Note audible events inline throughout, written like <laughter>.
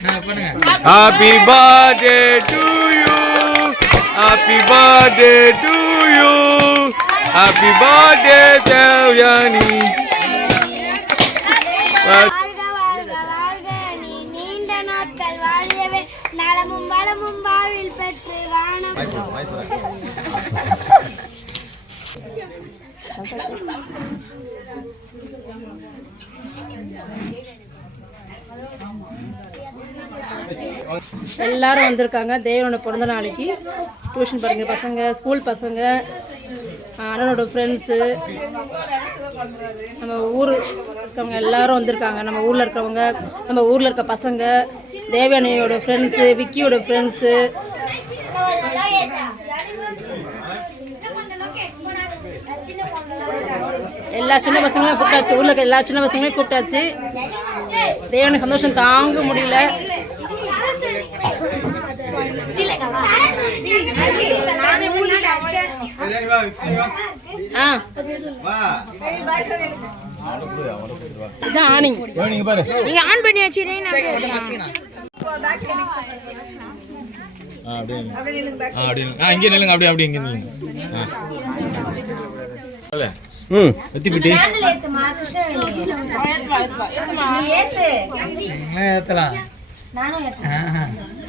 Happy birthday to you. Happy birthday to you. Happy birthday, Devyani. வாழ்க வாழ்க வாழ்க நீ நீண்ட நாட்கள் வாழியவே நலமும் வளமும் வாழ்வில் பெற்று வானம் எல்லாரும் வந்திருக்காங்க. தேவனோட பிறந்த நாளைக்கு. டியூஷன் பாருங்க பசங்க ஸ்கூல் பசங்க அண்ணனோட ஃப்ரெண்ட்ஸு நம்ம ஊர் இருக்கவங்க எல்லாரும் வந்திருக்காங்க. நம்ம ஊரில் இருக்கவங்க நம்ம ஊரில் இருக்க பசங்க தேவயானியோட ஃப்ரெண்ட்ஸு விக்கியோட ஃப்ரெண்ட்ஸு எல்லா சின்ன பசங்களையும் கூப்பிட்டாச்சு. ஊரில் இருக்க எல்லா சின்ன பசங்களையும் கூப்பிட்டாச்சு. தேவனுக்கு சந்தோஷம் தாங்க முடியல. ஆ. இதான் ஆணி. நீங்க ஆன் பண்ணி வச்சிருக்கீங்க இங்கே நில்லுங்க அப்படியே அப்படியே இங்கே நில்லுங்க. ம் வெத்திப்பிட்டி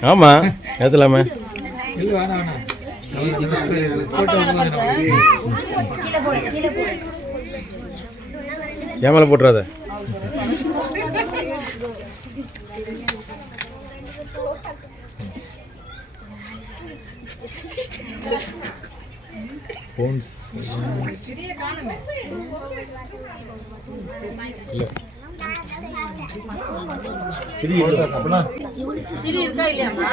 ஆமாம் ஏற்றலாமே ஏமலை போட்டுறாத. சிரி இருக்கா இல்லையாம்மா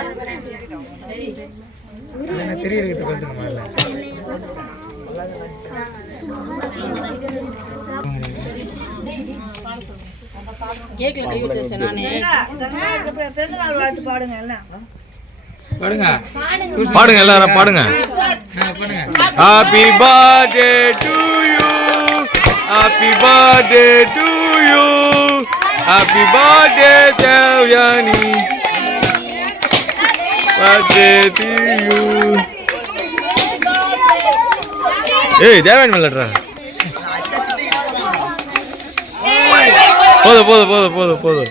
கேக்ல கை வச்சு வச்சேன் நானே பாடுங்க. எல்லாரும் பாடுங்க. Happy birthday to happy birthday to you happy birthday Devyani birthday to you ஏய் தேவயானி விளையாடுறா. போதும் போதும் போதும் போதும் போதும்.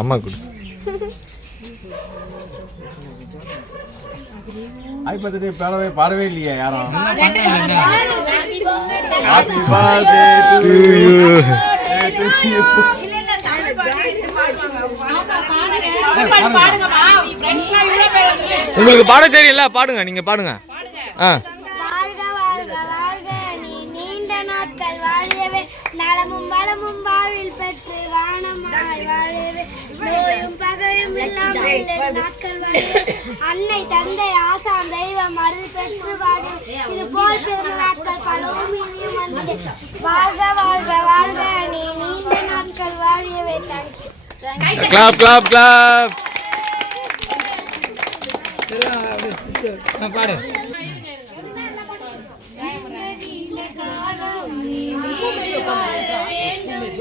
அம்மா கொடு. ஐ பர்த்டே பாடவே பாடவே இல்லையே யாரும். ஹாப்பி பர்த்டே டு யூ உங்களுக்கு பாட தெரியல பாடுங்க நீங்க பாடுங்க. ஆ. நாட்கள் அன்னை தந்தை ஆசாம் தெய்வம் அருள் பெற்று வாழ இது போல் பிறந்த நாட்கள் பலவும் இனியும் வந்து வாழ்க வாழ்க வாழ்க. நீ நீண்ட நாட்கள் வாழியவே தேங்க்யூ கிளாப் கிளாப் கிளாப் வானம்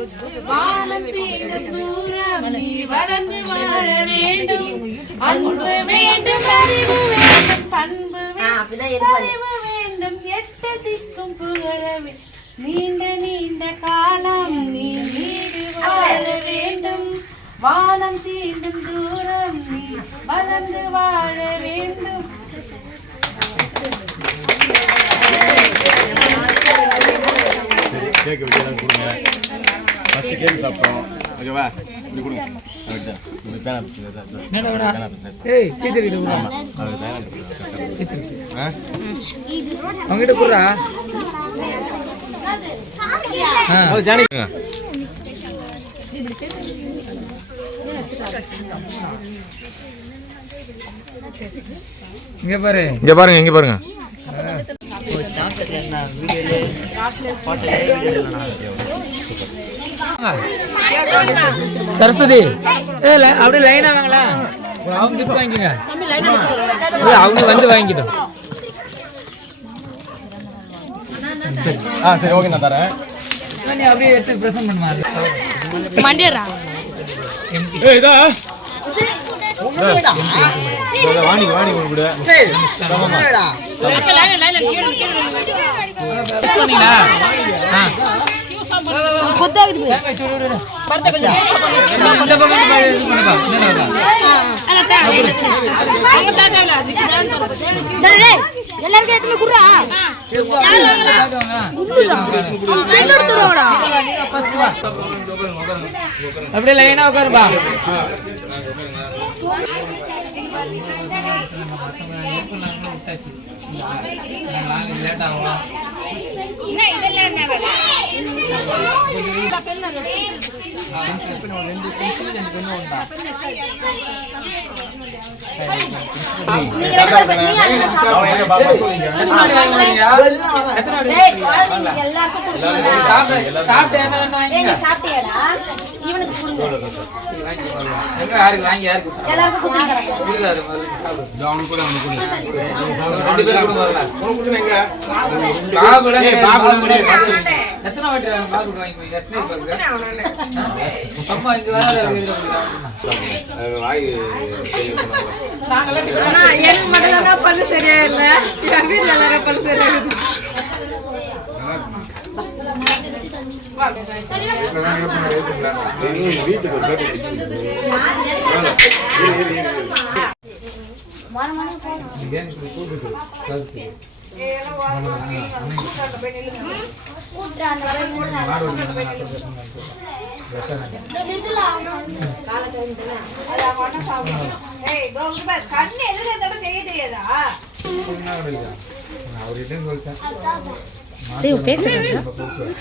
தீண்டும் தூரம் நீ வளர்ந்து வாழ வேண்டும் அன்பு வேண்டும் அறிவு வேண்டும் பண்பு வேண்டும் வேண்டும் எட்ட திக்கும் புகழவே நீண்ட நீண்ட காலம் நீ நீடு வாழ வேண்டும் வானம் தீண்டும் தூரம் நீ வளர்ந்து வாழ வேண்டும் கேட்க கொடுங்க. ஃபர்ஸ்ட் கேக் சாப்பிட்டோம். ஓகேவா? இது கொடுங்க? அவங்ககிட்ட குடுறா. ஆ. அது ஜானி இங்க பாரு. இங்க பாருங்க இங்க பாருங்க. ஏய், லை- அப்படியே லைனா வாங்களா? அவங்க கிட்ட வாங்கிக்கங்க. இல்ல, அவங்க வந்து வாங்கிட்டோம் ஆ சரி ஓகே நான் தரேன். நீ அப்படியே எடுத்து பிரசன்ட் பண்ணுமா மண்டியரா? ஏய் இதா? வாணி வாணி கொடு ஆ. எல்லாருக்கும் எத்தனை குடுறா அப்படியே லைனா உட்காருப்பா. லேட் ரெண்டு பேரும் கூட கொடுக்குறேங்க பாபுல எத்தனை வாட்டி பாபு வாங்கி எத்தனை பாருங்க அம்மா இங்க வராத வாய் எனக்கு மட்டும் தான் பல்லு சரியா இல்ல என் வீட்டுல எல்லாரும் பல்லு சரியா இருக்குது வீட்டுக்கு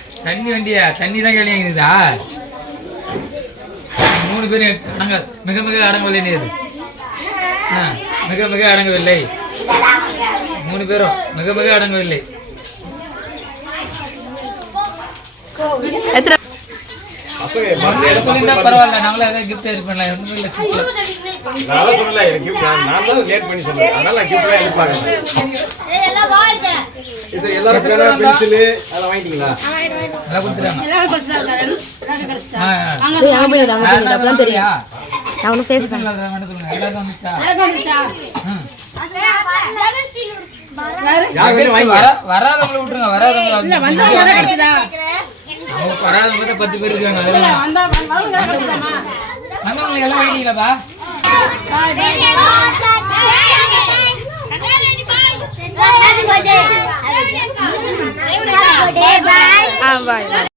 <laughs> தண்ணி வண்டியா? தண்ணி தான் கேள்விங்குதா மூணு பேரும் அடங்க மிக மிக அடங்கவில்லை ஆ, மிக மிக அடங்கவில்லை. மூணு பேரும். மிக மிக அடங்கவில்லை. பரவாயில்ல. நாங்களும் ஏதாவது கிஃப்ட் இது பண்ணலாம். ஒன்றும் இல்லை நான் சொல்லல தான் லேட் பண்ணி அதனால சரி எல்லாரும் பேனா பென்சில் அதெல்லாம் வாங்கிட்டீங்களா. அப்பதான் தெரியும். பேசுறேன். எல்லாரும் வந்துச்சா? வராதவங்களை விட்டுருங்க வராதவங்களை வராதவங்க பார்த்தா பத்து பேர் இருக்காங்க அதெல்லாம் வந்தவங்களுக்கு எல்லாம் birthday. ஆ பாய்.